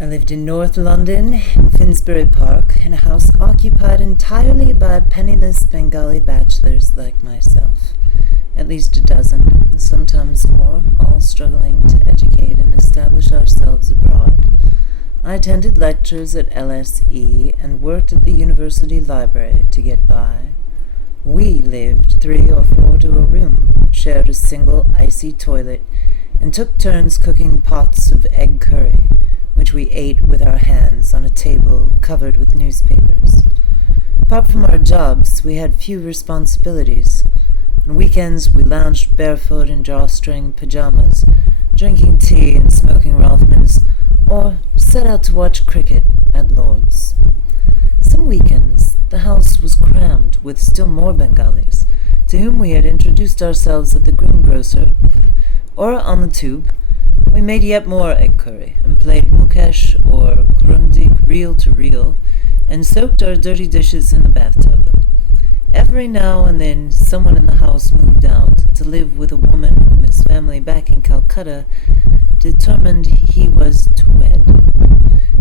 I lived in North London, in Finsbury Park, in a house occupied entirely by penniless Bengali bachelors like myself. At least a dozen, and sometimes more, all struggling to educate and establish ourselves abroad. I attended lectures at LSE and worked at the university library to get by. We lived 3 or 4 to a room, shared a single icy toilet, and took turns cooking pots of egg curry, which we ate with our hands on a table covered with newspapers. Apart from our jobs, we had few responsibilities. On weekends, we lounged barefoot in drawstring pajamas, drinking tea and smoking Rothmans, or set out to watch cricket at Lord's. Some weekends, the house was crammed with still more Bengalis, to whom we had introduced ourselves at the greengrocer, or on the tube. We made yet more egg curry, and played Mukesh or Grundig reel to reel, and soaked our dirty dishes in the bathtub. Every now and then someone in the house moved out to live with a woman whom his family back in Calcutta determined he was to wed.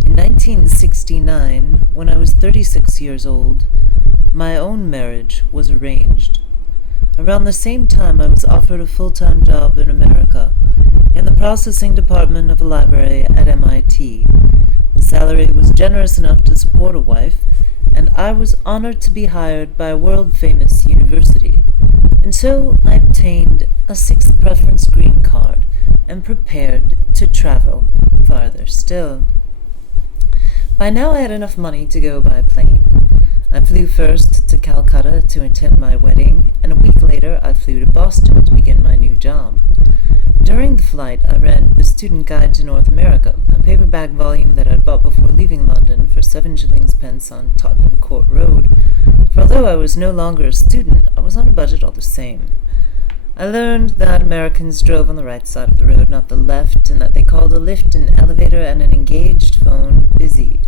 In 1969, when I was 36 years old, my own marriage was arranged. Around the same time I was offered a full-time job in America, in the processing department of a library at MIT. The salary was generous enough to support a wife, and I was honored to be hired by a world-famous university. And so I obtained a 6th preference green card and prepared to travel farther still. By now I had enough money to go by plane. I flew first to Calcutta to attend my wedding, and a week later I flew to Boston to begin my new job. During the flight, I read The Student Guide to North America, a paperback volume that I'd bought before leaving London for 7 shillings pence on Tottenham Court Road, for although I was no longer a student, I was on a budget all the same. I learned that Americans drove on the right side of the road, not the left, and that they called a lift an elevator and an engaged phone busy.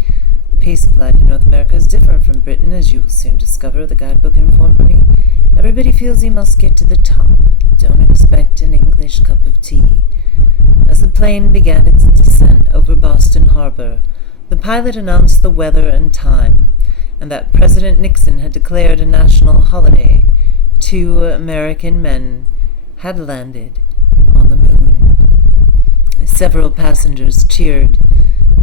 The pace of life in North America is different from Britain, as you will soon discover, the guidebook informed me. Everybody feels he must get to the top. Don't expect an English cup of tea. As the plane began its descent over Boston Harbor, the pilot announced the weather and time, and that President Nixon had declared a national holiday. 2 American men had landed on the moon. Several passengers cheered.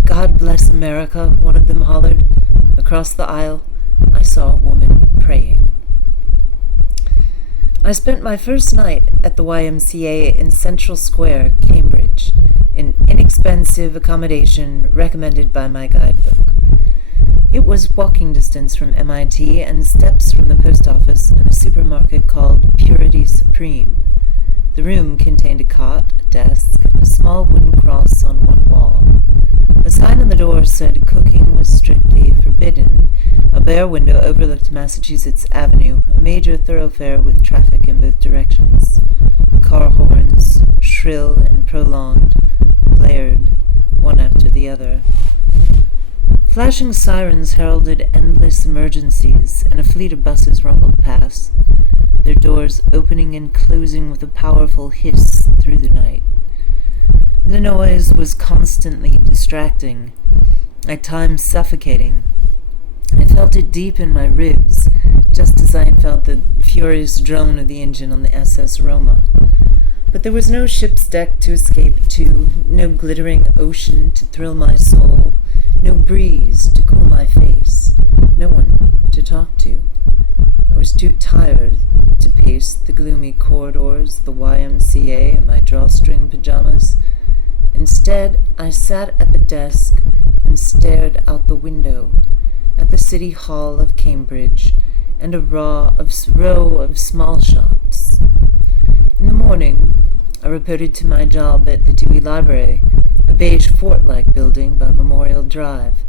"God bless America," one of them hollered. Across the aisle, I saw a woman praying. I spent my first night at the YMCA in Central Square, Cambridge, in inexpensive accommodation recommended by my guidebook. It was walking distance from MIT and steps from the post office and a supermarket called Purity Supreme. The room contained a cot, a desk, and a small wooden cross on one wall. A sign on the door said cooking was strictly forbidden. A bare window overlooked Massachusetts Avenue, a major thoroughfare with traffic in both directions. Car horns, shrill and prolonged, blared one after the other. Flashing sirens heralded endless emergencies, and a fleet of buses rumbled past, their doors opening and closing with a powerful hiss through the night. The noise was constantly distracting, at times suffocating. I felt it deep in my ribs, just as I had felt the furious drone of the engine on the SS Roma. But there was no ship's deck to escape to, no glittering ocean to thrill my soul, no breeze to cool my face, no one to talk to. I was too tired to pace the gloomy corridors of the YMCA in my drawstring pajamas. Instead, I sat at the desk and stared out the window at the City Hall of Cambridge and a row of small shops. In the morning, I reported to my job at the Dewey Library, a beige fort-like building by Memorial Drive.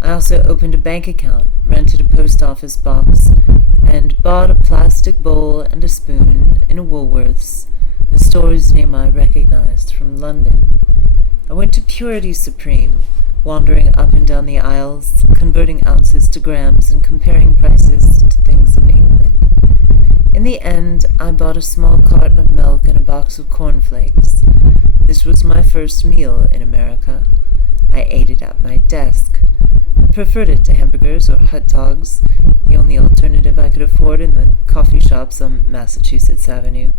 I also opened a bank account, rented a post office box, and bought a plastic bowl and a spoon in a Woolworth's, a store's name I recognized from London. I went to Purity Supreme, wandering up and down the aisles, converting ounces to grams and comparing prices to things in England. In the end, I bought a small carton of milk and a box of cornflakes. This was my first meal in America. I ate it at my desk. I preferred it to hamburgers or hot dogs, the only alternative I could afford in the coffee shops on Massachusetts Avenue.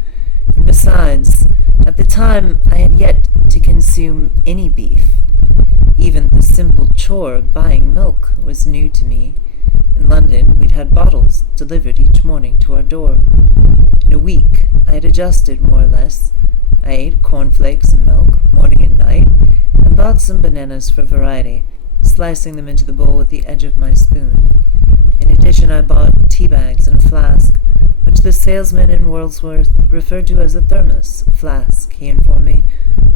And besides, at the time I had yet to consume any beef. Even the simple chore of buying milk was new to me. In London, we'd had bottles delivered each morning to our door. In a week, I had adjusted more or less. I ate cornflakes and milk, morning and night, and bought some bananas for variety, slicing them into the bowl with the edge of my spoon. In addition, I bought tea bags and a flask, which the salesman in Wordsworth referred to as a thermos. A flask, he informed me,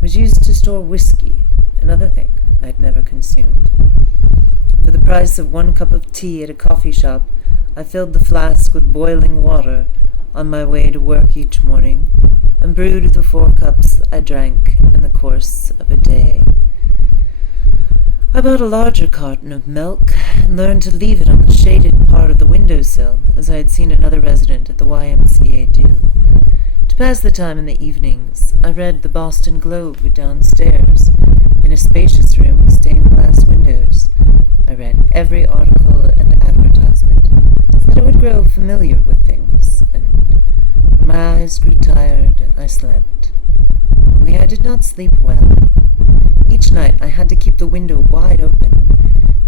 was used to store whiskey, another thing I had never consumed. For the price of 1 cup of tea at a coffee shop, I filled the flask with boiling water on my way to work each morning, and brewed the 4 cups I drank in the course of a day. I bought a larger carton of milk and learned to leave it on the shaded part of the windowsill, as I had seen another resident at the YMCA do. To pass the time in the evenings, I read the Boston Globe downstairs, in a spacious room with stained glass windows. I read every article and advertisement, so that I would grow familiar with things, and when my eyes grew tired, I slept. Only I did not sleep well. Each night I had to keep the window wide open.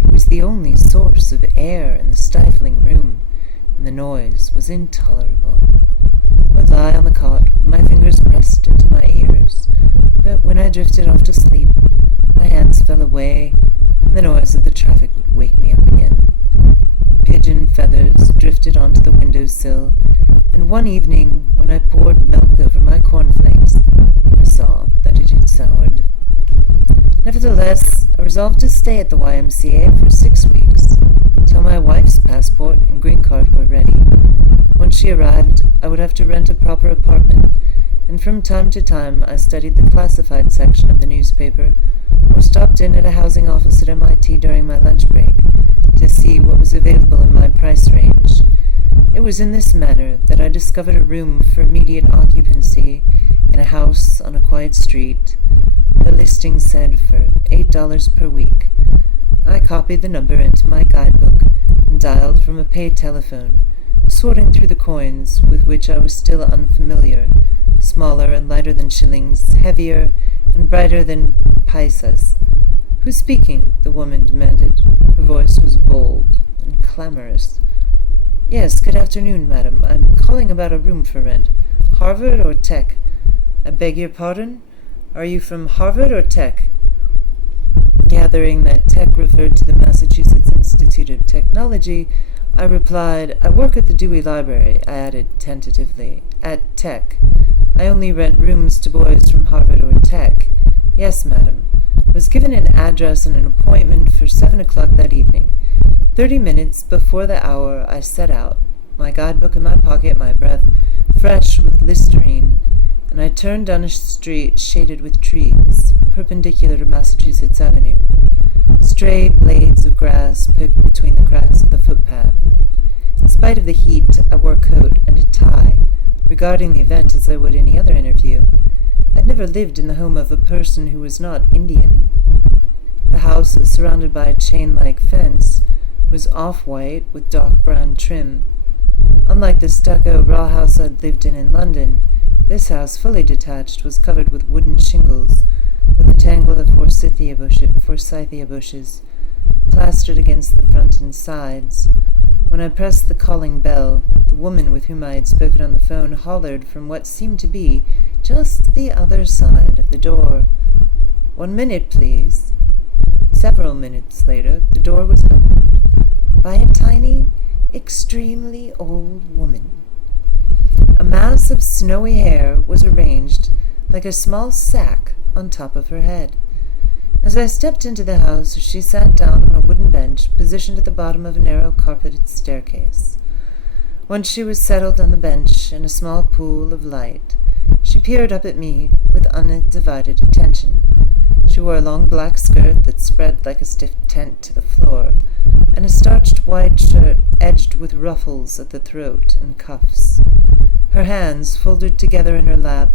It was the only source of air in the stifling room, and the noise was intolerable. I would lie on the cot with my fingers pressed into my ears, but when I drifted off to sleep, my hands fell away, and the noise of the traffic would wake me up again. Pigeon feathers drifted onto the windowsill, and one evening, when I poured milk over my cornflakes, I saw that it had soured. Nevertheless, I resolved to stay at the YMCA for 6 weeks, till my wife's passport and green card were ready. Once she arrived, I would have to rent a proper apartment, and from time to time I studied the classified section of the newspaper, or stopped in at a housing office at MIT during my lunch break, to see what was available in my price range. It was in this manner that I discovered a room for immediate occupancy in a house on a quiet street. The listing said for $8 per week. I copied the number into my guidebook and dialed from a paid telephone, sorting through the coins with which I was still unfamiliar, smaller and lighter than shillings, heavier and brighter than paisas. "Who's speaking?" the woman demanded. Her voice was bold and clamorous. "Yes, good afternoon, madam. I'm calling about a room for rent. Harvard or Tech?" "I beg your pardon? Are you from Harvard or Tech?" Gathering that Tech referred to the Massachusetts Institute of Technology, I replied, "I work at the Dewey Library," I added tentatively. "At Tech. I only rent rooms to boys from Harvard or Tech." "Yes, madam." I was given an address and an appointment for 7 o'clock that evening. 30 minutes before the hour I set out, my guidebook in my pocket, my breath fresh with Listerine, and I turned down a street shaded with trees, perpendicular to Massachusetts Avenue. Stray blades of grass poked between the cracks of the footpath. In spite of the heat, I wore a coat and a tie, regarding the event as I would any other interview. I'd never lived in the home of a person who was not Indian. The house, surrounded by a chain-like fence, was off-white with dark brown trim. Unlike the stucco raw house I'd lived in London, this house, fully detached, was covered with wooden shingles, with a tangle of forsythia bushes plastered against the front and sides. When I pressed the calling bell, the woman with whom I had spoken on the phone hollered from what seemed to be just the other side of the door. "1 minute, please." Several minutes later, the door was opened by a tiny, extremely old woman. A mass of snowy hair was arranged like a small sack on top of her head. As I stepped into the house, she sat down on a wooden bench positioned at the bottom of a narrow carpeted staircase. Once she was settled on the bench in a small pool of light, she peered up at me with undivided attention. She wore a long black skirt that spread like a stiff tent to the floor, and a starched white shirt edged with ruffles at the throat and cuffs. Her hands, folded together in her lap,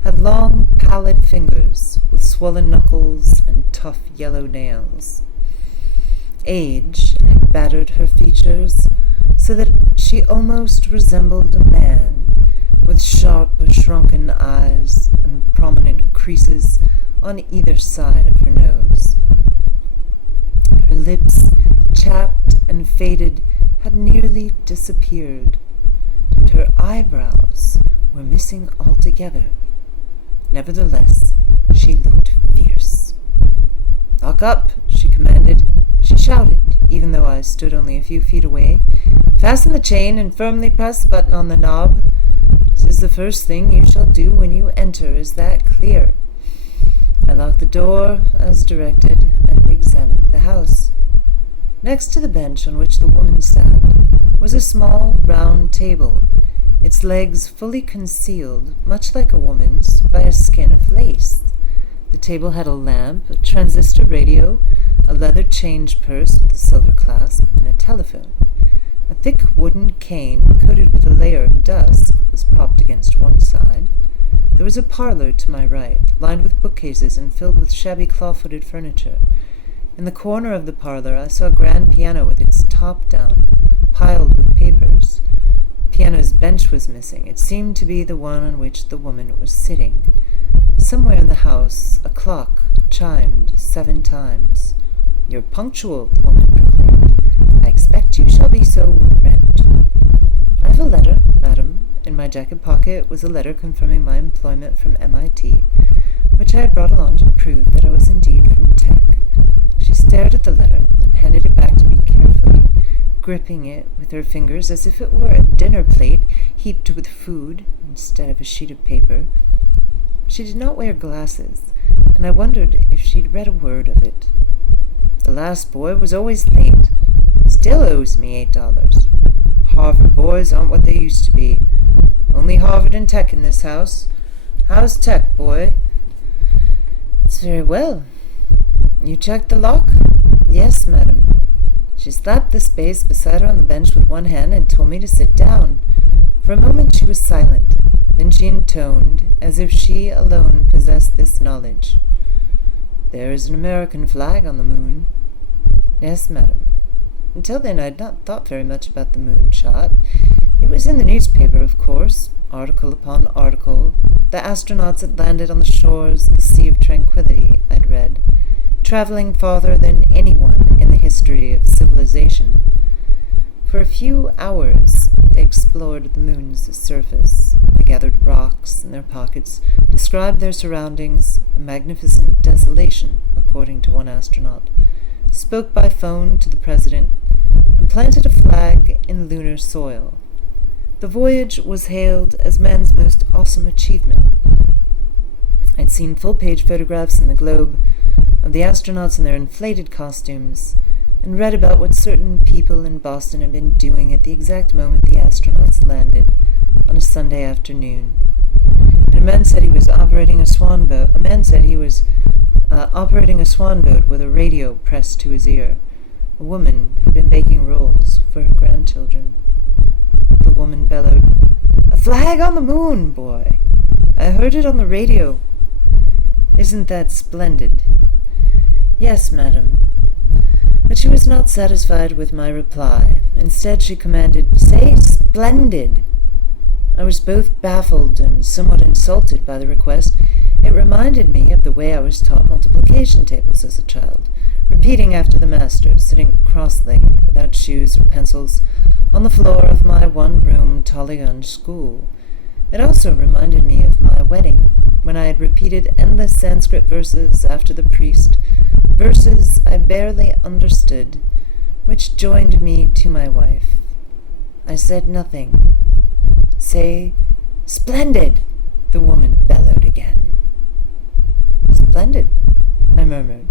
had long, pallid fingers with swollen knuckles and tough yellow nails. Age had battered her features so that she almost resembled a man, with sharp, shrunken eyes and prominent creases on either side of her nose. Her lips, chapped and faded, had nearly disappeared, and her eyebrows were missing altogether. Nevertheless, she looked fierce. "Lock up," she commanded. She shouted, even though I stood only a few feet away. "Fasten the chain and firmly press the button on the knob. This is the first thing you shall do when you enter. Is that clear?" I locked the door as directed and examined the house. Next to the bench on which the woman sat was a small, round table, its legs fully concealed, much like a woman's, by a skin of lace. The table had a lamp, a transistor radio, a leather change purse with a silver clasp, and a telephone. A thick wooden cane, coated with a layer of dust, was propped against one side. There was a parlor to my right, lined with bookcases and filled with shabby claw-footed furniture. In the corner of the parlor I saw a grand piano with its top down, piled with papers. The piano's bench was missing. It seemed to be the one on which the woman was sitting. Somewhere in the house a clock chimed 7 times. "You're punctual," the woman proclaimed. "I expect you shall be so with rent." "I have a letter, madam." In my jacket pocket was a letter confirming my employment from MIT, which I had brought along to prove that I was indeed from Tech. She stared at the letter and handed it back to me carefully, gripping it with her fingers as if it were a dinner plate heaped with food instead of a sheet of paper. She did not wear glasses, and I wondered if she'd read a word of it. "The last boy was always late. Still owes me $8. Harvard boys aren't what they used to be. Only Harvard and Tech in this house. How's Tech, boy?" "It's very well. You checked the lock?" "Yes, madam." She slapped the space beside her on the bench with one hand and told me to sit down. For a moment she was silent. Then she intoned, as if she alone possessed this knowledge. "There is an American flag on the moon." "Yes, madam." Until then I had not thought very much about the moon shot. It was in the newspaper, of course, article upon article. The astronauts had landed on the shores of the Sea of Tranquility, I'd read, traveling farther than anyone in the history of civilization. For a few hours they explored the moon's surface. They gathered rocks in their pockets, described their surroundings, a magnificent desolation, according to one astronaut, spoke by phone to the president, and planted a flag in lunar soil. The voyage was hailed as man's most awesome achievement. I'd seen full-page photographs in the Globe of the astronauts in their inflated costumes, and read about what certain people in Boston had been doing at the exact moment the astronauts landed, on a Sunday afternoon. And a man said he was operating a swan boat. Operating a swan boat with a radio pressed to his ear. A woman had been baking rolls for her grandchildren. The woman bellowed, "A flag on the moon, boy! I heard it on the radio. Isn't that splendid?" "Yes, madam." But she was not satisfied with my reply. Instead she commanded, "Say splendid." I was both baffled and somewhat insulted by the request. It reminded me of the way I was taught multiplication tables as a child, repeating after the master, sitting cross-legged, without shoes or pencils, on the floor of my one-room Tollygun school. It also reminded me of my wedding, when I had repeated endless Sanskrit verses after the priest, verses I barely understood, which joined me to my wife. I said nothing. "Say, splendid!" the woman bellowed again. "Splendid," I murmured.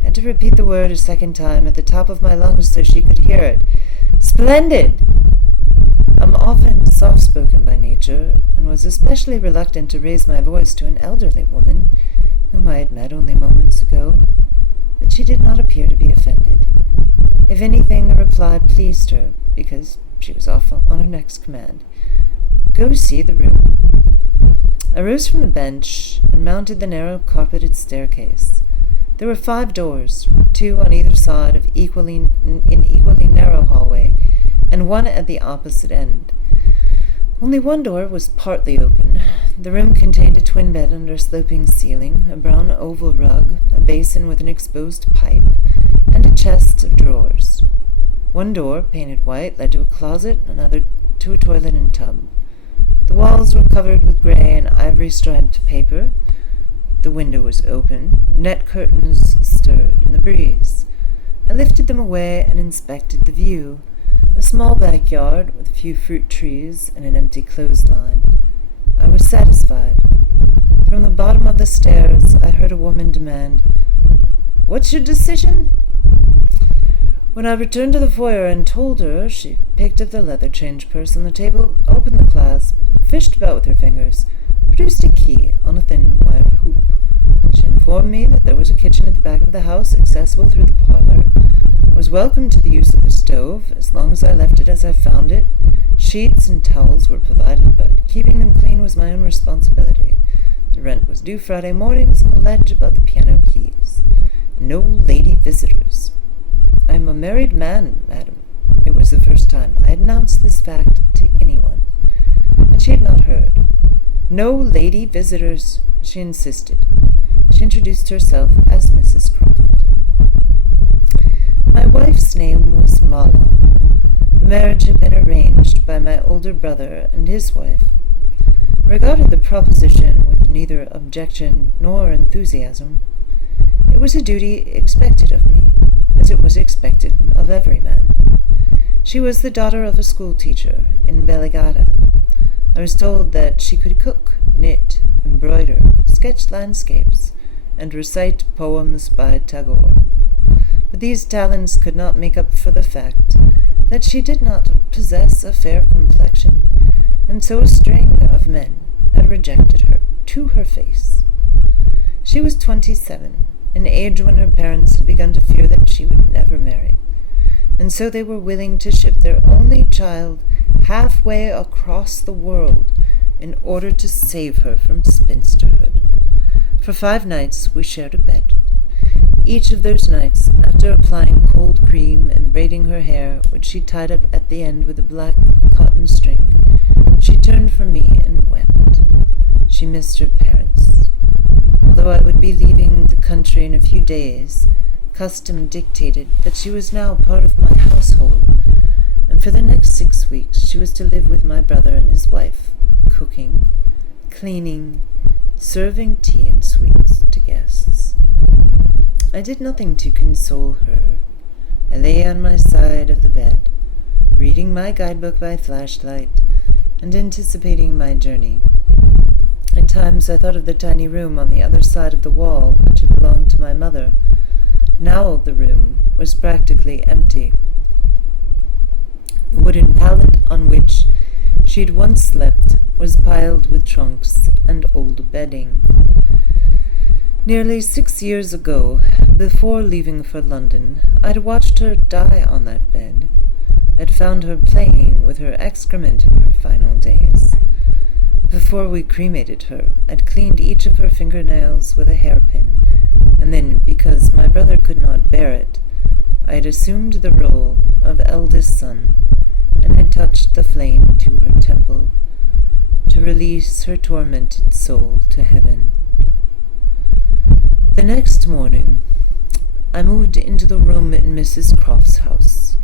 I had to repeat the word a second time at the top of my lungs so she could hear it. "Splendid!" I'm often soft-spoken by nature, and was especially reluctant to raise my voice to an elderly woman, whom I had met only moments ago, but she did not appear to be offended. If anything, the reply pleased her, because she was off on her next command. "Go see the room." I rose from the bench and mounted the narrow carpeted staircase. There were 5 doors, 2 on either side of equally narrow hallway, and one at the opposite end. Only one door was partly open. The room contained a twin bed under a sloping ceiling, a brown oval rug, a basin with an exposed pipe, and a chest of drawers. One door, painted white, led to a closet, another to a toilet and tub. The walls were covered with gray and ivory-striped paper. The window was open. Net curtains stirred in the breeze. I lifted them away and inspected the view. A small backyard with a few fruit trees and an empty clothesline. I was satisfied. From the bottom of the stairs, I heard a woman demand, "What's your decision?" When I returned to the foyer and told her, she picked up the leather change purse on the table, opened the clasp, fished about with her fingers, produced a key on a thin wire hoop. She informed me that there was a kitchen at the back of the house, accessible through the parlor. I was welcome to the use of the stove, as long as I left it as I found it. Sheets and towels were provided, but keeping them clean was my own responsibility. The rent was due Friday mornings on the ledge above the piano keys. No lady visitors. "I am a married man, madam." It was the first time I had announced this fact to anyone. But she had not heard. "No lady visitors," she insisted. She introduced herself as Mrs. Croft. My wife's name was Mala. The marriage had been arranged by my older brother and his wife. I regarded the proposition with neither objection nor enthusiasm. It was a duty expected of me, as it was expected of every man. She was the daughter of a school teacher in Belligata. I was told that she could cook, knit, embroider, sketch landscapes, and recite poems by Tagore. But these talents could not make up for the fact that she did not possess a fair complexion, and so a string of men had rejected her to her face. She was 27, an age when her parents had begun to fear that she would never marry, and so they were willing to ship their only child halfway across the world in order to save her from spinsterhood. For 5 nights we shared a bed. Each of those nights, after applying cold cream and braiding her hair, which she tied up at the end with a black cotton string, she turned from me and wept. She missed her parents. Although I would be leaving the country in a few days, custom dictated that she was now part of my household, and for the next 6 weeks she was to live with my brother and his wife, cooking, cleaning, serving tea and sweets to guests. I did nothing to console her. I lay on my side of the bed, reading my guidebook by flashlight and anticipating my journey. At times I thought of the tiny room on the other side of the wall which had belonged to my mother. Now the room was practically empty. The wooden pallet on which she had once slept was piled with trunks and old bedding. Nearly 6 years ago, before leaving for London, I'd watched her die on that bed. I'd found her playing with her excrement in her final days. Before we cremated her, I'd cleaned each of her fingernails with a hairpin, and then, because my brother could not bear it, I had assumed the role of eldest son, and had touched the flame to her temple, to release her tormented soul to heaven. The next morning, I moved into the room in Mrs. Croft's house.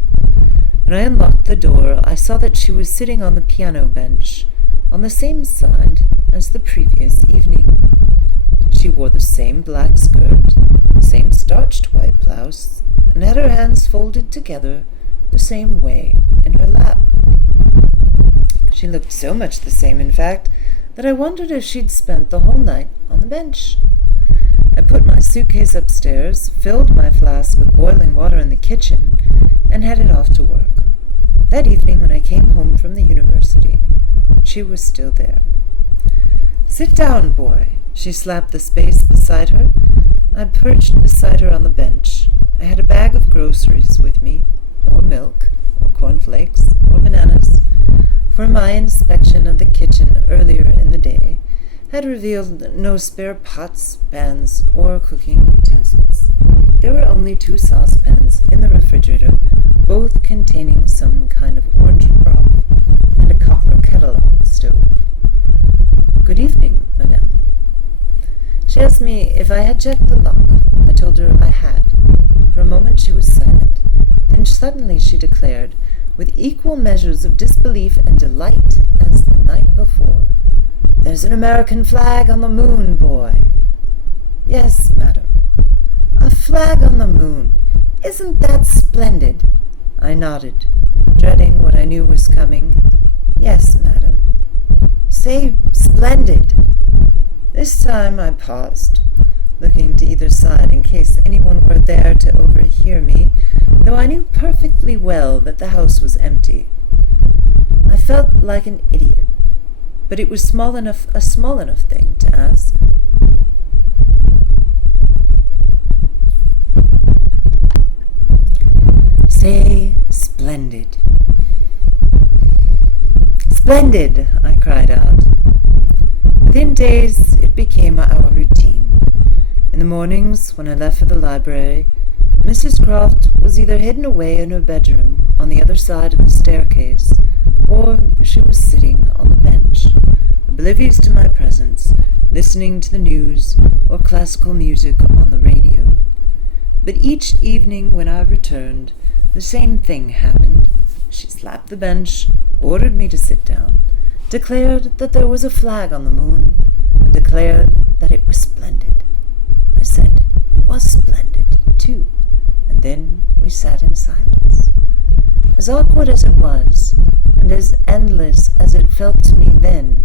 When I unlocked the door, I saw that she was sitting on the piano bench, on the same side as the previous evening. She wore the same black skirt, the same starched white blouse, and had her hands folded together the same way in her lap. She looked so much the same, in fact, that I wondered if she'd spent the whole night on the bench. I put my suitcase upstairs, filled my flask with boiling water in the kitchen, and headed off to work. That evening, when I came home from the university, she was still there. "Sit down, boy." She slapped the space beside her. I perched beside her on the bench. I had a bag of groceries with me, or milk, or cornflakes, or bananas. For my inspection of the kitchen earlier in the day, had revealed no spare pots, pans, or cooking utensils. There were only 2 saucepans in the refrigerator, both containing some kind of orange broth, and a copper kettle on the stove. "Good evening, madame." She asked me if I had checked the lock. I told her I had. For a moment she was silent. Then suddenly she declared, with equal measures of disbelief and delight as the night before, "There's an American flag on the moon, boy." "Yes, madam." "A flag on the moon! Isn't that splendid?" I nodded, dreading what I knew was coming. "Yes, madam." "Say splendid." This time I paused, looking to either side in case anyone were there to overhear me, though I knew perfectly well that the house was empty. I felt like an idiot, but it was a small enough thing to ask. "Say splendid." "Splendid!" I cried out. Within days it became our routine. In the mornings, when I left for the library, Mrs. Croft was either hidden away in her bedroom on the other side of the staircase, or she was sitting on the bench, oblivious to my presence, listening to the news or classical music on the radio. But each evening when I returned, the same thing happened. She slapped the bench, ordered me to sit down, declared that there was a flag on the moon, and declared that it was splendid. I said it was splendid, too, and then we sat in silence. As awkward as it was, and as endless as it felt to me then,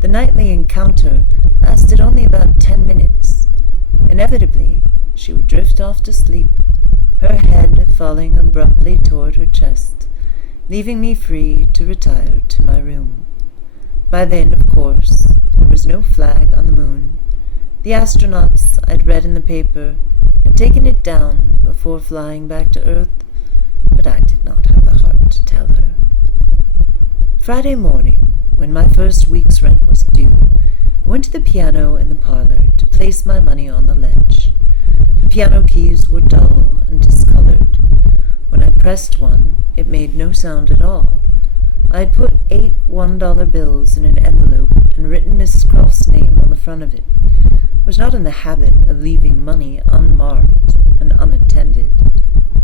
the nightly encounter lasted only about 10 minutes. Inevitably, she would drift off to sleep, her head falling abruptly toward her chest, leaving me free to retire to my room. By then, of course, there was no flag on the moon. The astronauts I'd read in the paper had taken it down before flying back to Earth, but I did not have the heart to tell her. Friday morning, when my first week's rent was due, I went to the piano in the parlor to place my money on the ledge. The piano keys were dull and discolored. When I pressed one, it made no sound at all. I had put 8 $1 bills in an envelope and written Mrs. Croft's name on the front of it. I was not in the habit of leaving money unmarked and unattended.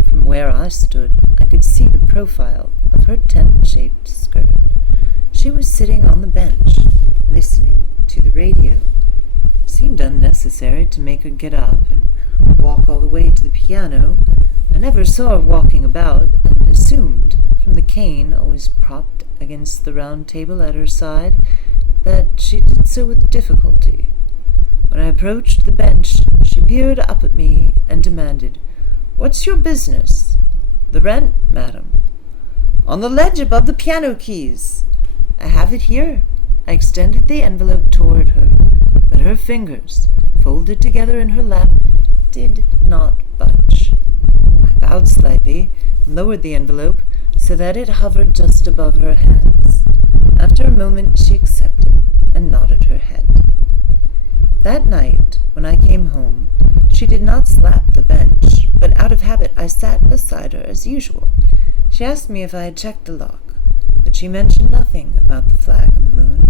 From where I stood, I could see the profile of her tent-shaped skirt. She was sitting on the bench, listening to the radio. It seemed unnecessary to make her get up and walk all the way to the piano. I never saw her walking about, and assumed, from the cane always propped against the round table at her side, that she did so with difficulty. When I approached the bench, she peered up at me and demanded, "What's your business?" "The rent, madam." "On the ledge above the piano keys." "I have it here." I extended the envelope toward her, but her fingers, folded together in her lap, did not budge. I bowed slightly and lowered the envelope so that it hovered just above her hands. After a moment she accepted and nodded her head. That night, when I came home, she did not slap the bench, but out of habit I sat beside her as usual. She asked me if I had checked the lock, but she mentioned nothing about the flag on the moon.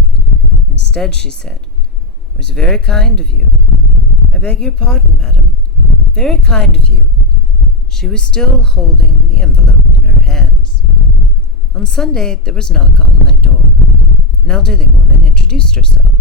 Instead, she said, "It was very kind of you." "I beg your pardon, madam." "Very kind of you." She was still holding the envelope in her hands. On Sunday there was a knock on my door. An elderly woman introduced herself.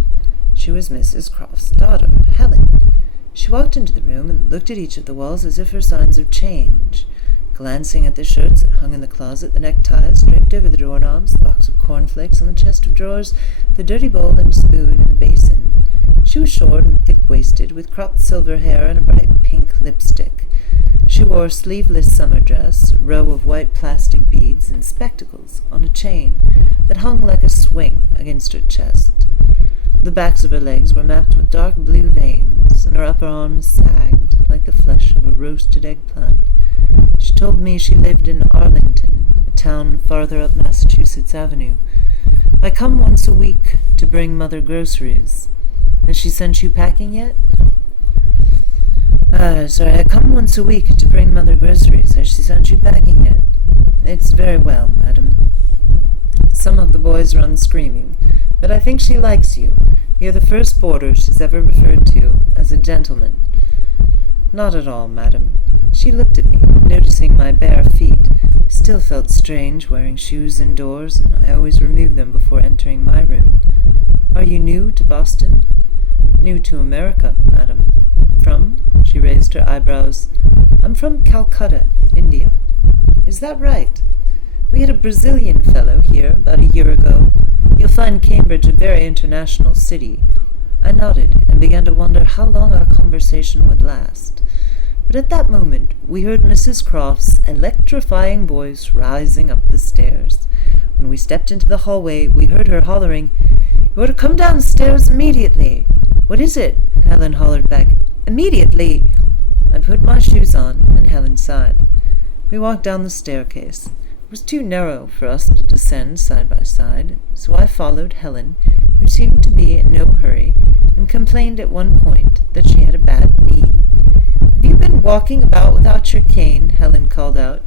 She was Mrs. Croft's daughter, Helen. She walked into the room and looked at each of the walls as if for signs of change, glancing at the shirts that hung in the closet, the neckties draped over the doorknobs, the box of cornflakes on the chest of drawers, the dirty bowl and spoon in the basin. She was short and thick-waisted, with cropped silver hair and a bright pink lipstick. She wore a sleeveless summer dress, a row of white plastic beads, and spectacles on a chain that hung like a swing against her chest. The backs of her legs were mapped with dark blue veins, and her upper arms sagged like the flesh of a roasted eggplant. She told me she lived in Arlington, a town farther up Massachusetts Avenue. "I come once a week to bring Mother groceries." Has she sent you packing yet? Sorry, I come once a week to bring Mother groceries. Has she sent you packing yet? It's very well, madam. Some of the boys run screaming, but I think she likes you. You're the first boarder she's ever referred to as a gentleman. Not at all, madam. She looked at me, noticing my bare feet. Still felt strange wearing shoes indoors, and I always removed them before entering my room. Are you new to Boston? New to America, madam. From? She raised her eyebrows. I'm from Calcutta, India. Is that right? We had a Brazilian fellow here about a year ago. You'll find Cambridge a very international city. I nodded and began to wonder how long our conversation would last. But at that moment we heard Mrs. Croft's electrifying voice rising up the stairs. When we stepped into the hallway, we heard her hollering, "You are to come downstairs immediately." "What is it?" Helen hollered back. "Immediately." I put my shoes on, and Helen sighed. We walked down the staircase. It was too narrow for us to descend side by side, so I followed Helen, who seemed to be in no hurry, and complained at one point that she had a bad knee. "Have you been walking about without your cane?" Helen called out.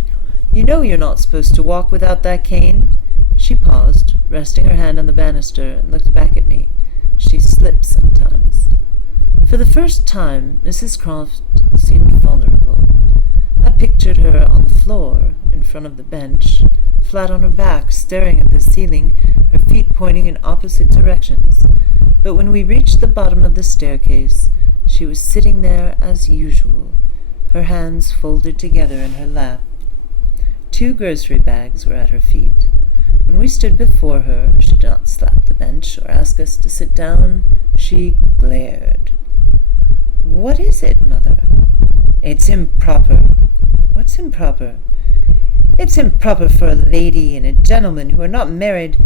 "You know you're not supposed to walk without that cane." She paused, resting her hand on the banister, and looked back at me. She slips sometimes. For the first time, Mrs. Croft seemed vulnerable. I pictured her on the floor, in front of the bench, flat on her back, staring at the ceiling, her feet pointing in opposite directions. But when we reached the bottom of the staircase, she was sitting there as usual, her hands folded together in her lap. 2 grocery bags were at her feet. When we stood before her, she did not slap the bench or ask us to sit down. She glared. "What is it, Mother?" "It's improper." "What's improper?" "It's improper for a lady and a gentleman who are not married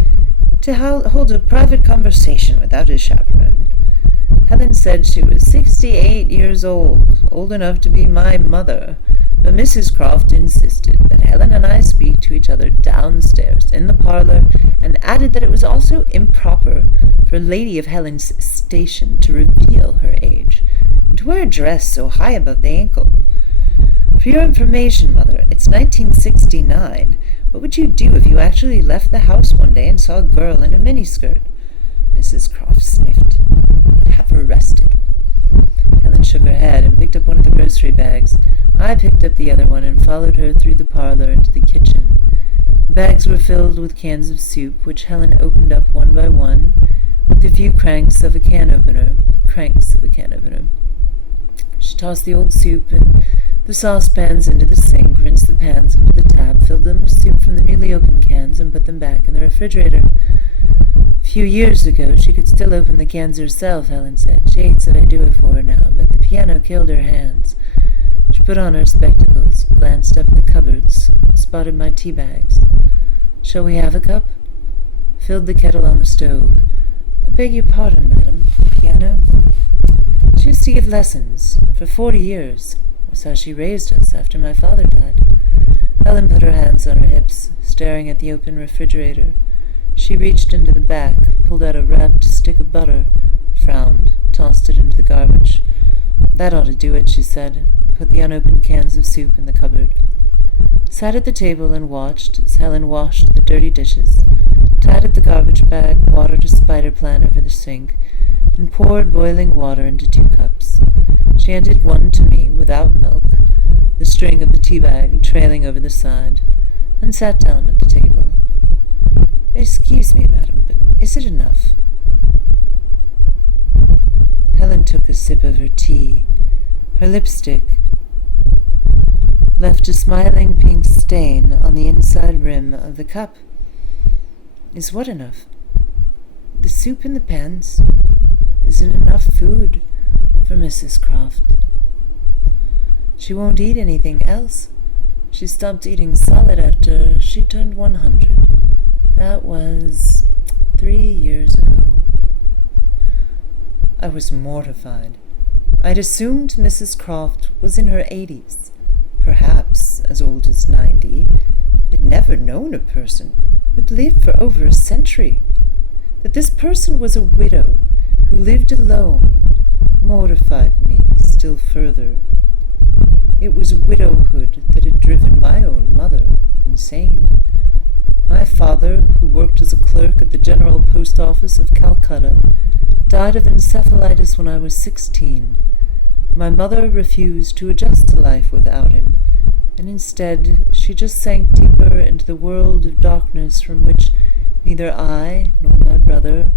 to hold a private conversation without a chaperone." Helen said she was 68 years old enough to be my mother, but Mrs. Croft insisted that Helen and I speak to each other downstairs in the parlor, and added that it was also improper for a lady of Helen's station to reveal her age, and to wear a dress so high above the ankle. "For your information, Mother, it's 1969. What would you do if you actually left the house one day and saw a girl in a miniskirt?" Mrs. Croft sniffed. "I'd have her arrested." Helen shook her head and picked up one of the grocery bags. I picked up the other one and followed her through the parlor into the kitchen. The bags were filled with cans of soup, which Helen opened up one by one, with a few cranks of a can opener. She tossed the old soup and the saucepans into the sink, rinsed the pans under the tap, filled them with soup from the newly opened cans, and put them back in the refrigerator. "A few years ago she could still open the cans herself," Helen said. "She hates that I do it for her now, but the piano killed her hands." She put on her spectacles, glanced up at the cupboards, spotted my tea bags. "Shall we have a cup?" Filled the kettle on the stove. "I beg your pardon, madam. Piano?" "She used to give lessons for 40 years. It was how she raised us after my father died." Helen put her hands on her hips, staring at the open refrigerator. She reached into the back, pulled out a wrapped stick of butter, frowned, tossed it into the garbage. "That ought to do it," she said, put the unopened cans of soup in the cupboard. Sat at the table and watched as Helen washed the dirty dishes, tied the garbage bag, watered a spider plant over the sink, and poured boiling water into 2 cups. She handed one to me without milk, the string of the tea bag trailing over the side, and sat down at the table. "Excuse me, madam, but is it enough?" Helen took a sip of her tea. Her lipstick left a smiling pink stain on the inside rim of the cup. "Is what enough?" "The soup in the pans. Isn't enough food for Mrs. Croft. She won't eat anything else. She stopped eating solid after she turned 100. That was 3 years ago." I was mortified. I'd assumed Mrs. Croft was in her 80s, perhaps as old as 90. I'd never known a person who'd lived for over a century. That this person was a widow, who lived alone, mortified me still further. It was widowhood that had driven my own mother insane. My father, who worked as a clerk at the General Post Office of Calcutta, died of encephalitis when I was 16. My mother refused to adjust to life without him, and instead she just sank deeper into the world of darkness from which neither I, nor my brother,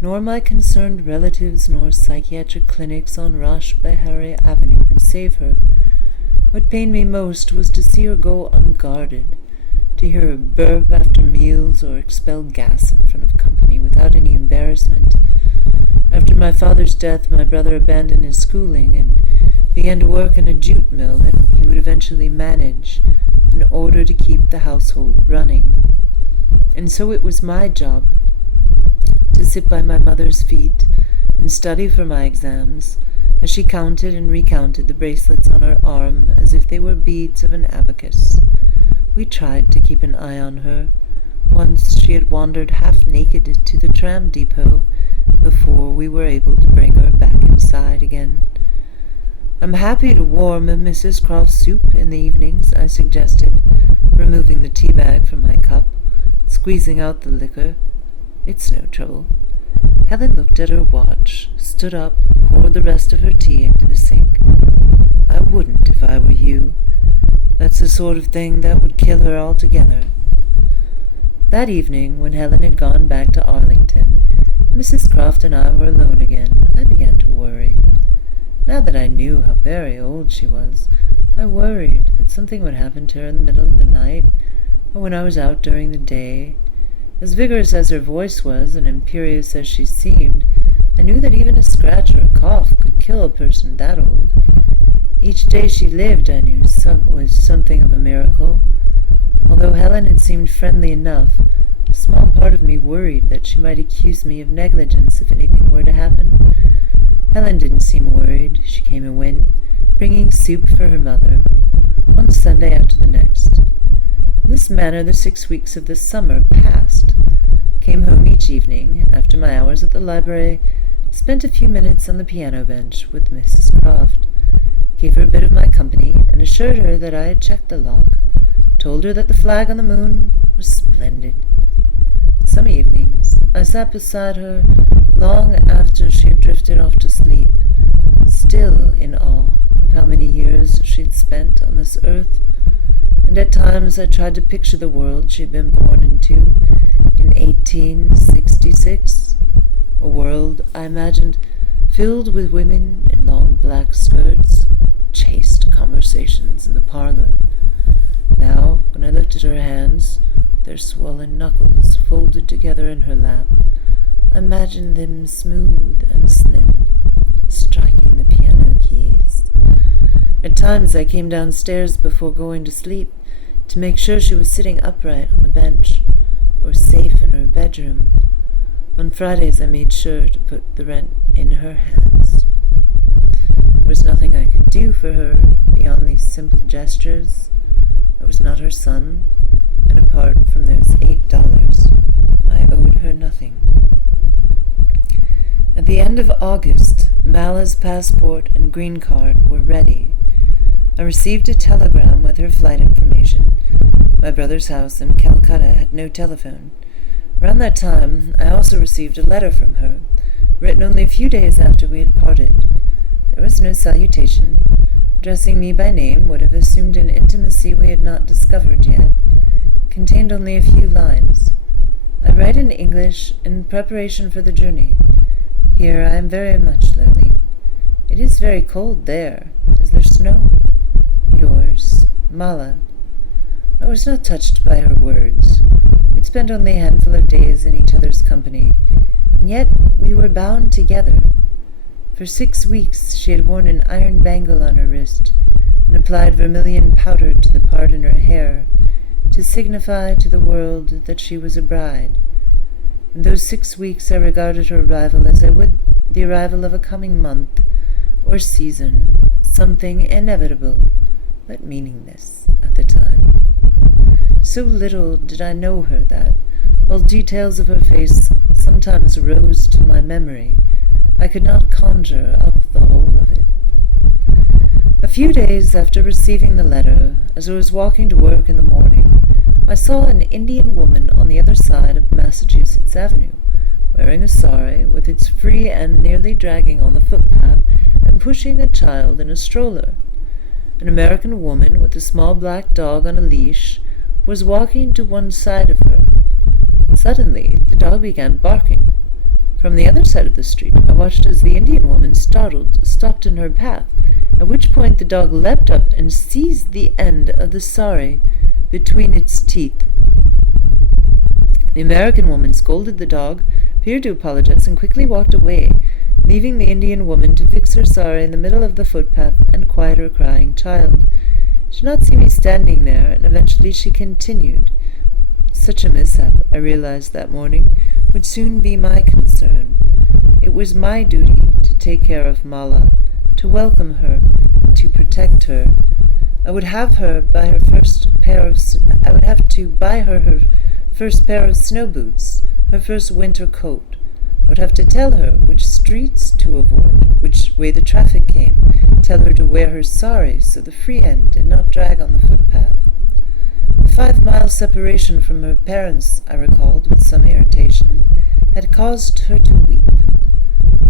nor my concerned relatives, nor psychiatric clinics on Rash Behari Avenue could save her. What pained me most was to see her go unguarded, to hear her burp after meals or expel gas in front of company without any embarrassment. After my father's death, my brother abandoned his schooling and began to work in a jute mill that he would eventually manage in order to keep the household running. And so it was my job to sit by my mother's feet and study for my exams as she counted and recounted the bracelets on her arm as if they were beads of an abacus. We tried to keep an eye on her. Once she had wandered half-naked to the tram depot before we were able to bring her back inside again. "I'm happy to warm Mrs. Croft's soup in the evenings," I suggested, removing the tea bag from my cup, squeezing out the liquor. "It's no trouble." Helen looked at her watch, stood up, poured the rest of her tea into the sink. "I wouldn't if I were you. That's the sort of thing that would kill her altogether." That evening, when Helen had gone back to Arlington, Mrs. Croft and I were alone again. I began to worry. Now that I knew how very old she was, I worried that something would happen to her in the middle of the night, or when I was out during the day. As vigorous as her voice was, and imperious as she seemed, I knew that even a scratch or a cough could kill a person that old. Each day she lived, I knew, was something of a miracle. Although Helen had seemed friendly enough, a small part of me worried that she might accuse me of negligence if anything were to happen. Helen didn't seem worried. She came and went, bringing soup for her mother, one Sunday after the next. In this manner the 6 weeks of the summer passed. Came home each evening, after my hours at the library, spent a few minutes on the piano bench with Mrs. Croft, gave her a bit of my company, and assured her that I had checked the lock, told her that the flag on the moon was splendid. Some evenings I sat beside her long after she had drifted off to sleep, still in awe of how many years she had spent on this earth, and at times I tried to picture the world she had been born into in 1866, a world, I imagined, filled with women in long black skirts, chaste conversations in the parlor. Now, when I looked at her hands, their swollen knuckles folded together in her lap, I imagined them smooth and slim, striking the piano keys. At times I came downstairs before going to sleep to make sure she was sitting upright on the bench or safe in her bedroom. On Fridays I made sure to put the rent in her hands. There was nothing I could do for her beyond these simple gestures. I was not her son, and apart from those $8, I owed her nothing. At the end of August, Mala's passport and green card were ready. I received a telegram with her flight information. My brother's house in Calcutta had no telephone. Around that time, I also received a letter from her, written only a few days after we had parted. There was no salutation. Addressing me by name would have assumed an intimacy we had not discovered yet. It contained only a few lines. I write in English in preparation for the journey. Here I am very much lonely. It is very cold there. Is there snow? Yours, Mala. I was not touched by her words. We'd spent only a handful of days in each other's company, and yet we were bound together. For 6 weeks she had worn an iron bangle on her wrist, and applied vermilion powder to the part in her hair, to signify to the world that she was a bride. In those 6 weeks I regarded her arrival as I would the arrival of a coming month, or season, something inevitable, but meaningless at the time. So little did I know her that, while details of her face sometimes rose to my memory, I could not conjure up the whole of it. A few days after receiving the letter, as I was walking to work in the morning, I saw an Indian woman on the other side of Massachusetts Avenue, wearing a sari with its free end nearly dragging on the footpath and pushing a child in a stroller. An American woman with a small black dog on a leash was walking to one side of her. Suddenly, the dog began barking. From the other side of the street, I watched as the Indian woman, startled, stopped in her path, at which point the dog leapt up and seized the end of the sari between its teeth. The American woman scolded the dog, appeared to apologize, and quickly walked away, leaving the Indian woman to fix her sari in the middle of the footpath and quiet her crying child. She did not see me standing there, and eventually she continued. Such a mishap, I realized that morning, would soon be my concern. It was my duty to take care of Mala, to welcome her, to protect her. I would have to buy her her first pair of snow boots, her first winter coat. I would have to tell her which streets to avoid, which way the traffic came, tell her to wear her sari so the free end did not drag on the footpath. A 5-mile separation from her parents, I recalled with some irritation, had caused her to weep.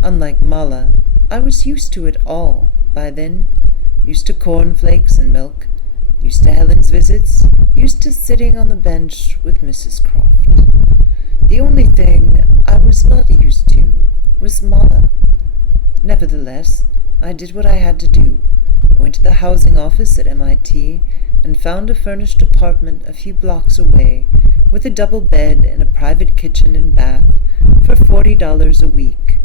Unlike Mala, I was used to it all by then, used to cornflakes and milk, used to Helen's visits, used to sitting on the bench with Mrs. Croft. The only thing I was not used to was Mala. Nevertheless, I did what I had to do. I went to the housing office at MIT and found a furnished apartment a few blocks away, with a double bed and a private kitchen and bath, for $40 a week.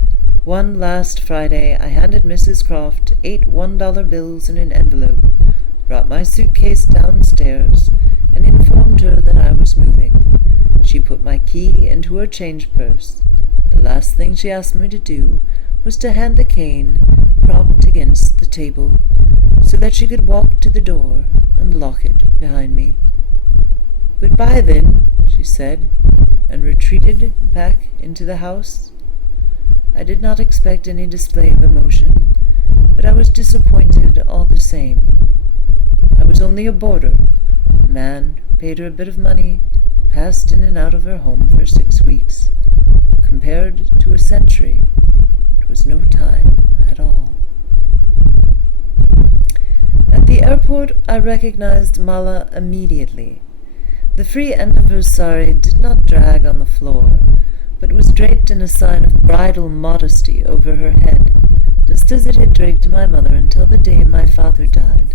One last Friday I handed Mrs. Croft 8 $1 bills in an envelope, brought my suitcase downstairs, and informed her that I was moving. She put my key into her change purse. The last thing she asked me to do was to hand the cane, propped against the table, so that she could walk to the door and lock it behind me. "Goodbye, then," she said, and retreated back into the house. I did not expect any display of emotion, but I was disappointed all the same. I was only a boarder, a man who paid her a bit of money, passed in and out of her home for 6 weeks. Compared to a century, it was no time at all. At the airport, I recognized Mala immediately. The free end of her sari did not drag on the floor, but was draped in a sign of bridal modesty over her head, just as it had draped my mother until the day my father died.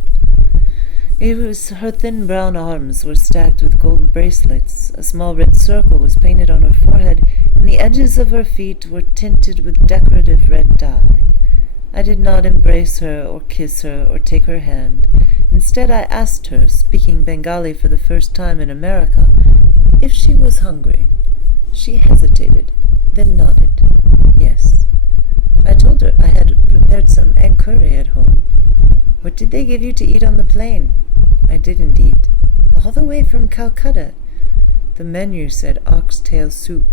Her thin brown arms were stacked with gold bracelets, a small red circle was painted on her forehead, and the edges of her feet were tinted with decorative red dye. I did not embrace her or kiss her or take her hand. Instead, I asked her, speaking Bengali for the first time in America, if she was hungry. She hesitated, then nodded. Yes. I told her I had prepared some egg curry at home. What did they give you to eat on the plane? I did indeed. All the way from Calcutta. The menu said oxtail soup,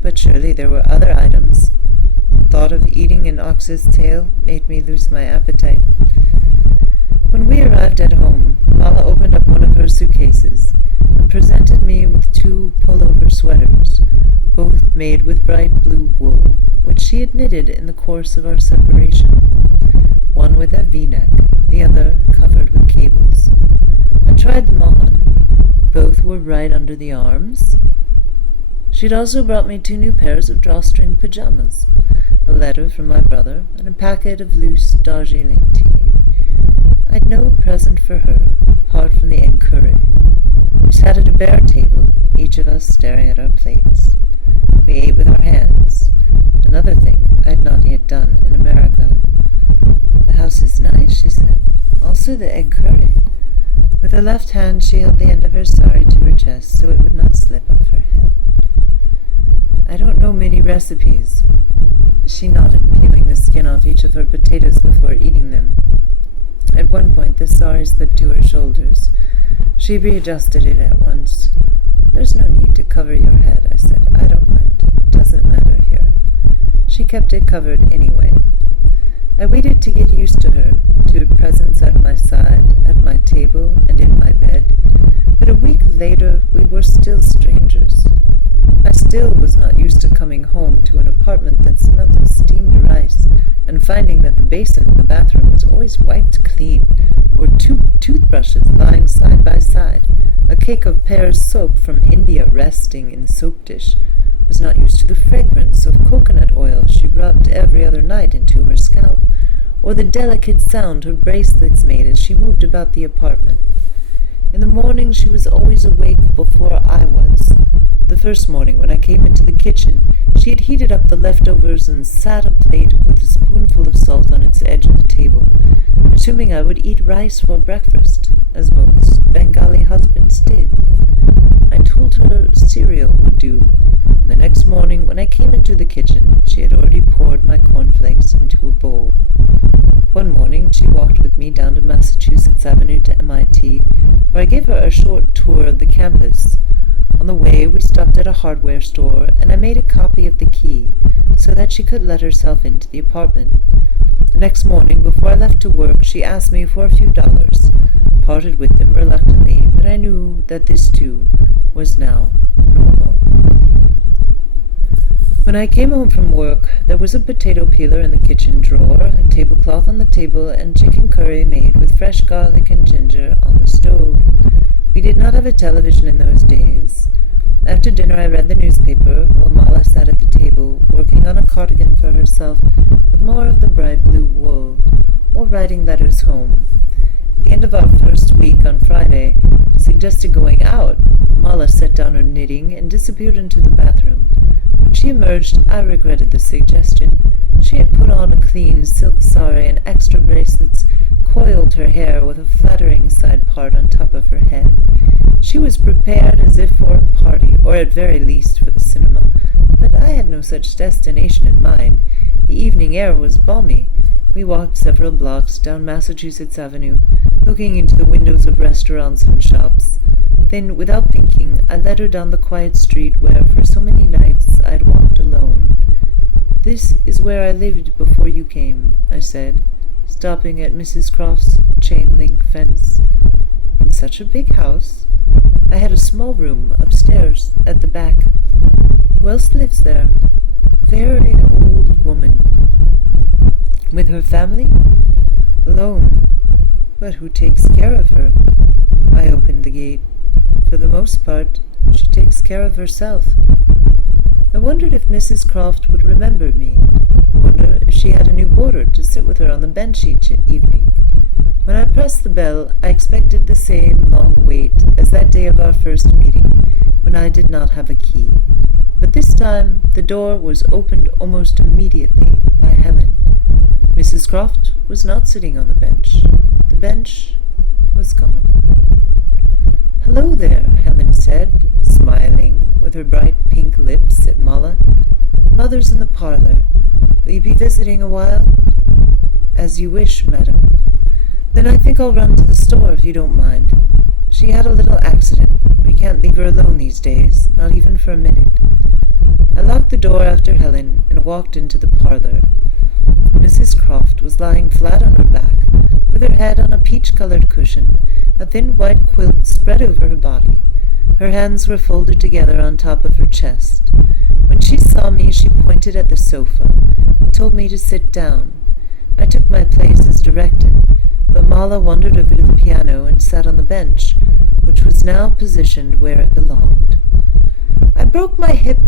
but surely there were other items. The thought of eating an ox's tail made me lose my appetite. When we arrived at home, Mala opened up one of her suitcases and presented me with 2 pullover sweaters, both made with bright blue wool, which she had knitted in the course of our separation, one with a V-neck, the other covered with cables. I tried them on. Both were right under the arms. She'd also brought me 2 new pairs of drawstring pajamas, a letter from my brother, and a packet of loose Darjeeling tea. I'd no present for her, apart from the egg curry. We sat at a bare table, each of us staring at our plates. We ate with our hands, another thing I had not yet done in America. "The house is nice," she said. "Also the egg curry." With her left hand she held the end of her sari to her chest so it would not slip off her head. "I don't know many recipes." She nodded, peeling the skin off each of her potatoes before eating them. At one point the sari slipped to her shoulders. She readjusted it at once. "There's no need to cover your head," I said. "I don't mind. It doesn't matter here." she kept it covered anyway. I waited to get used to her presence at my side, at my table, and in my bed, but a week later we were still strangers. I still was not used to coming home to an apartment that smelled of steamed rice, and finding that the basin in the bathroom was always wiped clean, or two toothbrushes lying side by side, a cake of pears soap from India resting in the soap dish. I was not used to the fragrance of coconut oil she rubbed every other night into her scalp, or the delicate sound her bracelets made as she moved about the apartment. In the morning she was always awake before I was. The first morning when I came into the kitchen, she had heated up the leftovers and sat a plate with a spoonful of salt on its edge of the table, assuming I would eat rice for breakfast, as most Bengali husbands did. I told her cereal would do. The next morning when I came into the kitchen, she had already poured my cornflakes into a bowl. One morning she walked with me down to Massachusetts Avenue to MIT, where I gave her a short tour of the campus. On the way, we stopped at a hardware store, and I made a copy of the key, so that she could let herself into the apartment. The next morning, before I left to work, she asked me for a few dollars. Parted with them reluctantly, but I knew that this, too, was now normal. When I came home from work, there was a potato peeler in the kitchen drawer, a tablecloth on the table, and chicken curry made with fresh garlic and ginger on the stove. We did not have a television in those days. After dinner I read the newspaper, while Mala sat at the table, working on a cardigan for herself with more of the bright blue wool, or writing letters home. At the end of our first week on Friday, I suggested going out. Mala set down her knitting and disappeared into the bathroom. When she emerged, I regretted the suggestion. She had put on a clean silk sari and extra bracelets, coiled her hair with a flattering side part on top of her head. She was prepared as if for a party, or at very least for the cinema, but I had no such destination in mind. The evening air was balmy. We walked several blocks down Massachusetts Avenue, looking into the windows of restaurants and shops. Then, without thinking, I led her down the quiet street where, for so many nights, I had walked alone. "This is where I lived before you came," I said, stopping at Mrs. Croft's chain-link fence. "In such a big house?" "I had a small room upstairs, at the back." "Who else lives there?" "Very old woman." "With her family?" "Alone." "But who takes care of her?" I opened the gate. "For the most part, she takes care of herself." I wondered if Mrs. Croft would remember me. I wondered if she had a new boarder to sit with her on the bench each evening. When I pressed the bell, I expected the same long wait as that day of our first meeting, when I did not have a key. But this time the door was opened almost immediately by Helen. Mrs. Croft was not sitting on the bench. The bench was gone. "Hello there," Helen said, smiling with her bright pink lips at Mala. "Mother's in the parlor. Will you be visiting a while?" "As you wish, madam." "Then I think I'll run to the store if you don't mind. She had a little accident. We can't leave her alone these days, not even for a minute." I locked the door after Helen and walked into the parlor. Mrs. Croft was lying flat on her back, with her head on a peach-colored cushion, a thin white quilt spread over her body. Her hands were folded together on top of her chest. When she saw me, she pointed at the sofa and told me to sit down. I took my place as directed, but Mala wandered over to the piano and sat on the bench, which was now positioned where it belonged. "I broke my hip,"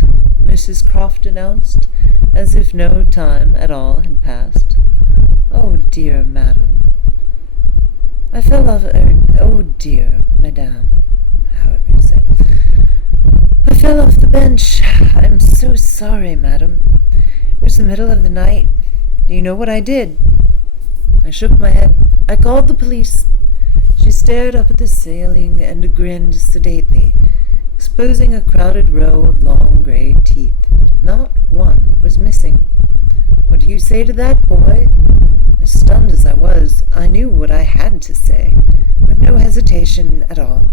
Mrs. Croft announced, as if no time at all had passed. "Oh dear, madam." "I fell off oh dear, madame. However you say. I fell off the bench. I'm so sorry, madam. It was the middle of the night. Do you know what I did?" I shook my head. "I called the police." She stared up at the ceiling and grinned sedately, exposing a crowded row of long gray teeth. Not one was missing. "What do you say to that, boy?" As stunned as I was, I knew what I had to say, with no hesitation at all.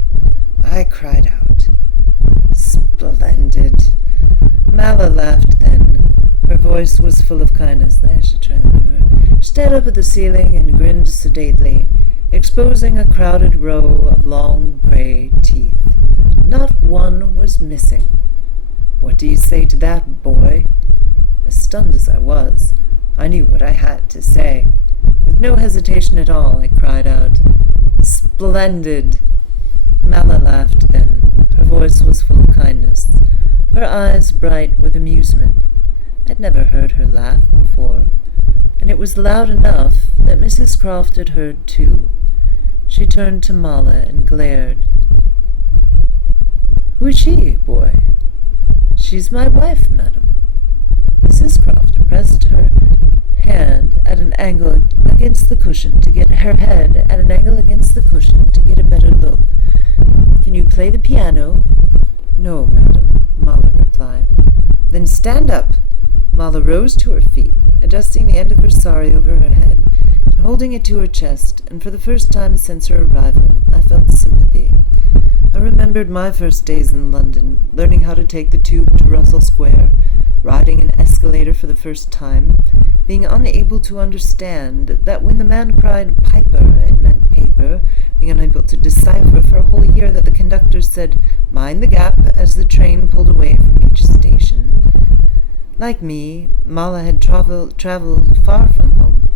I cried out, "Splendid!" Mala laughed then. Her voice voice was full of kindness. There, she tried that over. She stared up at the ceiling and grinned sedately, exposing a crowded row of long grey teeth. Not one was missing. What do you say to that, boy? As stunned as I was, I knew what I had to say. With no hesitation at all, I cried out, "Splendid!" Mala laughed then. Her voice was full of kindness, her eyes bright with amusement. I'd never heard her laugh before, and it was loud enough that Mrs. Croft had heard too. She turned to Mala and glared. "Who is she, boy?" "She's my wife, madam." Mrs. Croft pressed her hand at an angle against the cushion to get her head at an angle against the cushion to get a better look. "Can you play the piano?" "No, madam," Mala replied. "Then stand up." Mala rose to her feet, adjusting the end of her sari over her head and holding it to her chest, and for the first time since her arrival I felt sympathy. I remembered my first days in London, learning how to take the tube to Russell Square, riding an escalator for the first time, being unable to understand that when the man cried "Piper," it meant paper, being unable to decipher for a whole year that the conductor said "Mind the gap" as the train pulled away from each station. Like me, Mala had travelled far from home,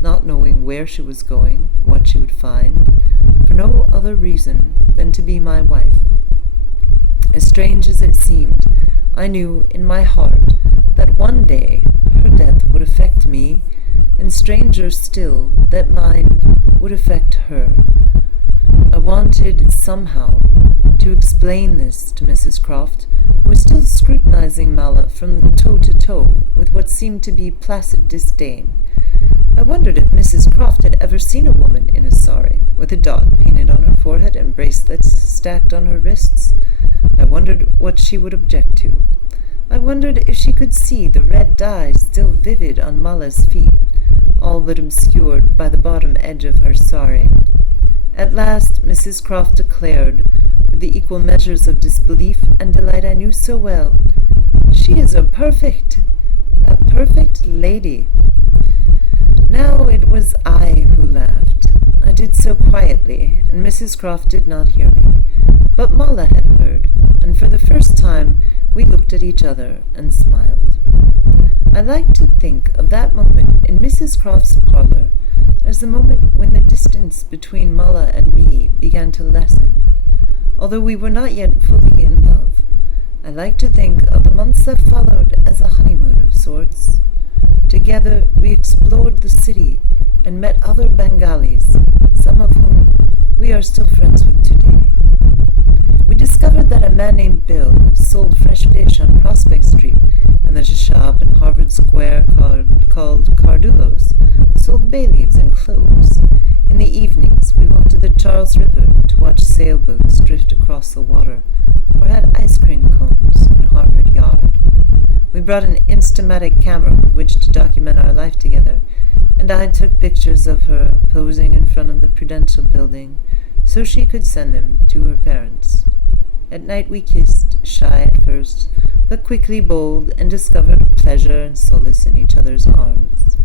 not knowing where she was going, what she would find, for no other reason than to be my wife. As strange as it seemed, I knew in my heart that one day her death would affect me, and stranger still that mine would affect her. I wanted somehow to explain this to Mrs. Croft, who was still scrutinizing Mala from toe to toe with what seemed to be placid disdain. I wondered if Mrs. Croft had ever seen a woman in a sari, with a dot painted on her forehead and bracelets stacked on her wrists. I wondered what she would object to. I wondered if she could see the red dye still vivid on Mala's feet, all but obscured by the bottom edge of her sari. At last Mrs. Croft declared, with the equal measures of disbelief and delight I knew so well, "She is a perfect lady." Now it was I who laughed. I did so quietly, and Mrs. Croft did not hear me. But Mala had heard, and for the first time we looked at each other and smiled. I like to think of that moment in Mrs. Croft's parlour as the moment when the distance between Mala and me began to lessen, although we were not yet fully in love. I like to think of the months that followed as a honeymoon of sorts. Together we explored the city and met other Bengalis, some of whom we are still friends with today. We discovered that a man named Bill sold fresh fish on Prospect Street, and that a shop in Harvard Square called Cardulo's sold bay leaves and cloves. In the evenings we walked to the Charles River to watch sailboats drift across the water, or had ice cream cones in Harvard Yard. We brought an Instamatic camera with which to document our life together, and I took pictures of her posing in front of the Prudential Building so she could send them to her parents. At night we kissed, shy at first, but quickly bold, and discovered pleasure and solace in each other's arms.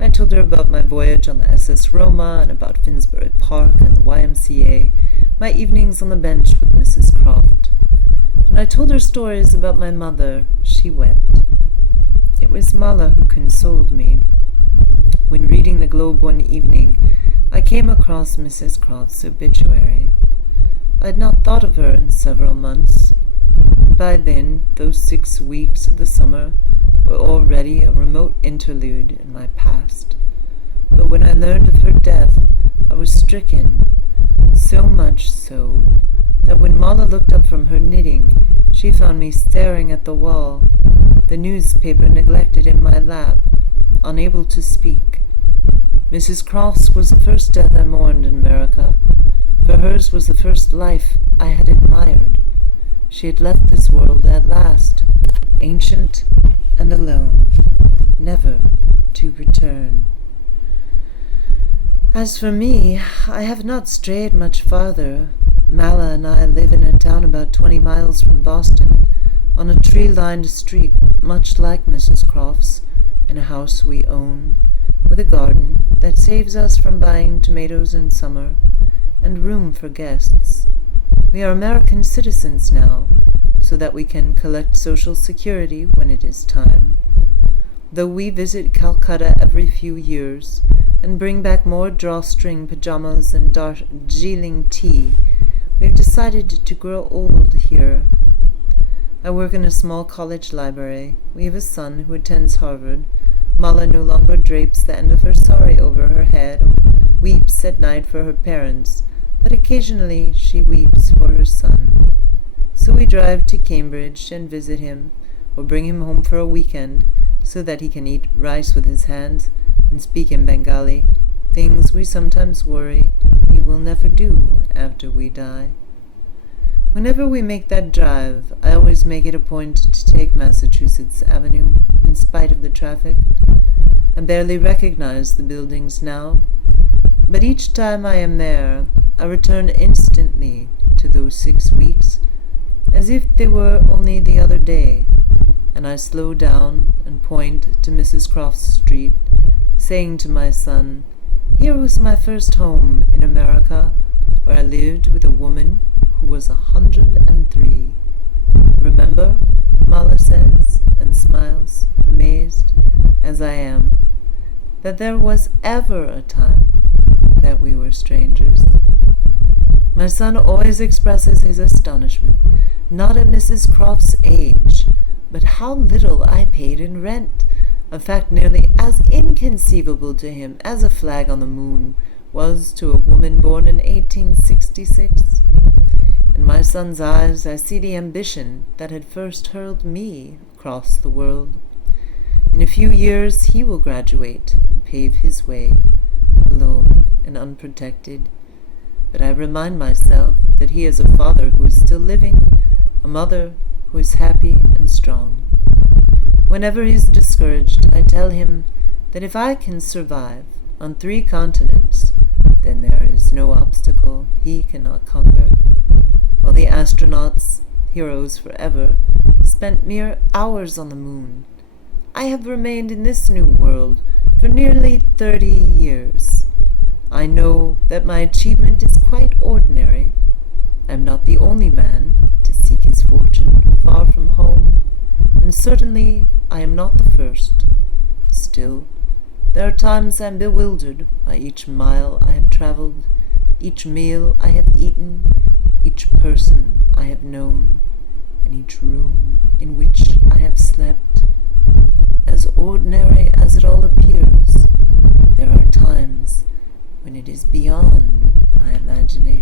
I told her about my voyage on the SS Roma and about Finsbury Park and the YMCA, my evenings on the bench with Mrs. Croft. When I told her stories about my mother, she wept. It was Mala who consoled me. When reading the Globe one evening, I came across Mrs. Croft's obituary. I had not thought of her in several months. By then, those 6 weeks of the summer were already a remote interlude in my past. But when I learned of her death, I was stricken, so much so that when Mala looked up from her knitting, she found me staring at the wall, the newspaper neglected in my lap, unable to speak. Mrs. Croft's was the first death I mourned in America, for hers was the first life I had admired. She had left this world at last, ancient and alone, never to return. As for me, I have not strayed much farther. Mala and I live in a town about 20 miles from Boston, on a tree-lined street much like Mrs. Croft's, in a house we own, with a garden that saves us from buying tomatoes in summer, and room for guests. We are American citizens now, so that we can collect Social Security when it is time. Though we visit Calcutta every few years and bring back more drawstring pajamas and Darjeeling tea, we've decided to grow old here. I work in a small college library. We have a son who attends Harvard. Mala no longer drapes the end of her sari over her head or weeps at night for her parents, but occasionally she weeps for her son. So we drive to Cambridge and visit him, or bring him home for a weekend, so that he can eat rice with his hands and speak in Bengali, things we sometimes worry he will never do after we die. Whenever we make that drive, I always make it a point to take Massachusetts Avenue, in spite of the traffic. I barely recognize the buildings now, but each time I am there, I return instantly to those 6 weeks, as if they were only the other day, and I slow down and point to Mrs. Croft's Street, saying to my son, "Here was my first home in America, where I lived with a woman who was 103. Remember?" Mala says, and smiles, amazed, as I am, that there was ever a time that we were strangers. My son always expresses his astonishment, not at Mrs. Croft's age, but how little I paid in rent, a fact nearly as inconceivable to him as a flag on the moon was to a woman born in 1866. In my son's eyes I see the ambition that had first hurled me across the world. In a few years he will graduate and pave his way, alone and unprotected. But I remind myself that he is a father who is still living, a mother who is happy and strong. Whenever he is discouraged, I tell him that if I can survive on 3 continents, then there is no obstacle he cannot conquer. While the astronauts, heroes forever, spent mere hours on the moon, I have remained in this new world for nearly 30 years. I know that my achievement is quite ordinary. I am not the only man to seek his fortune far from home, and certainly I am not the first. Still, there are times I am bewildered by each mile I have traveled, each meal I have eaten, each person I have known, and each room in which I have slept. As ordinary as it all appears, there are times when it is beyond my imagination.